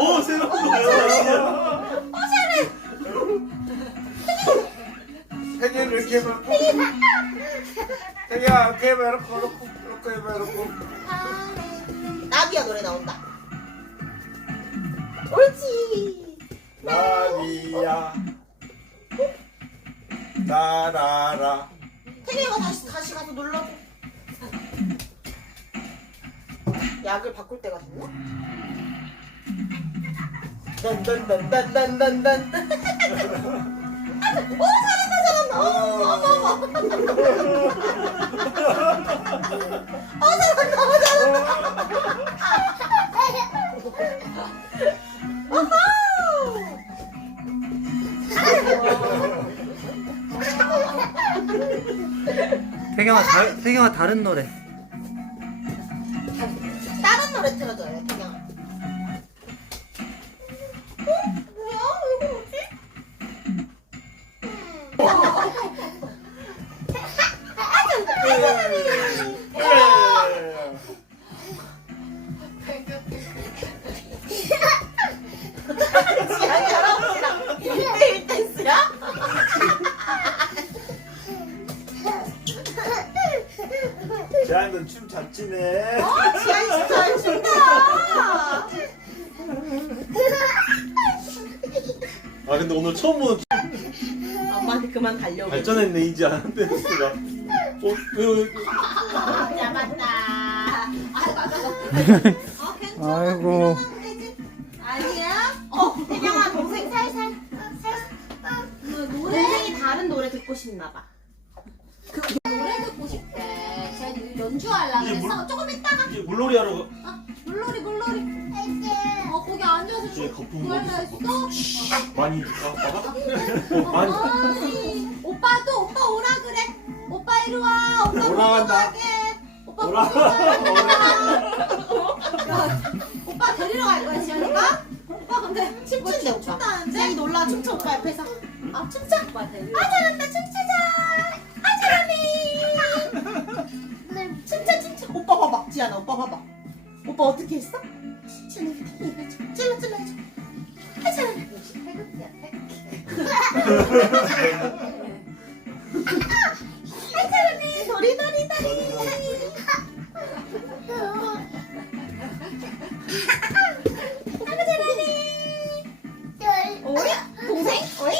오 새로운 이렇게 해놓고 태기야 이렇게 해놓고 이렇게 해놓고 나비야 노래 나온다. 옳지. 나비야 나라라 태경이가 다시 다시 가서 놀라고. 약을 바꿀 때가 됐나? 딴딴딴딴딴딴딴. 오 잘한다 잘한다. 어 어머 어머. 어 잘한다 어 잘한다. 태경아 다, 태경아 다른 노래 노래 틀어 줘요 태경아. 어? 뭐야 이거 뭐지? 지한이 지한이는 춤잘 추네 어, 지한이 잘 춘다. 아 근데 오늘 처음 보는 엄마한테 그만 가려고. 발전했네 이제 안 댄스가. 어, 왜, 왜, 잡았다. 아이고, 아이고. 어, 괜찮아. 아이고 아니야? 어, 태경아 동생 살살. 살살. 동생이 다른 노래 듣고 싶나 봐. 그 노래 연주하려고 이제 그랬어. 조금 있다가 이제 물놀이 하러 가. 아, 물놀이 물놀이. 어 거기 앉아서 이제 좀 거품 구할라 먹었어. 했어. 많이 줄까? 오빠가? 어, 많이. 아이, 오빠도 오빠 오라 그래. 오빠 이리 와. 오빠 오라간다. 가게. 오빠 오라. 야, 오빠 데리러 갈 거야 지연이가? 오빠 근데 춤춘대, 오빠. 지한이 놀라 춤춰 오빠 옆에서. 아 춤춰. 오빠 데리러. 아, 잘한다. 오빠 봐봐. 오빠 어떻게 했어? 찔러, 찔러 해줘. 도리, 도리, 도리. 아구 잘하네. 오이? 동생? 오이?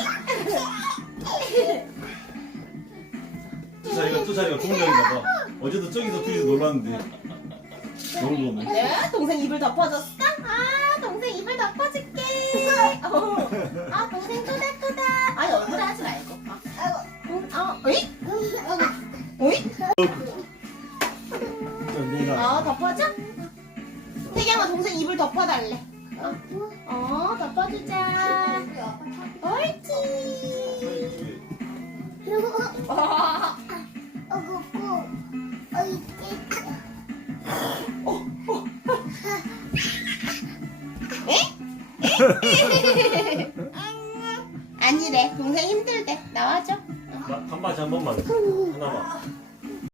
두 자리가 두 자리가 동작인가 봐. 어제도 저기서 둘이서 놀았는데. 너무 좋네. 네, 동생 입을 덮어줬어? 아, 동생 입을 덮어줄게. 어. 아, 동생 토닥토닥. 아니, 얼굴에 하지 말고. 아, 음, 어, 어이? 어이? 내가. 어, 덮어줘? 태경아, 동생 입을 덮어달래. 어, 어 덮어주자. 아니래, 동생 힘들대. 나와줘. 나 반바지 한 번만. 하나만.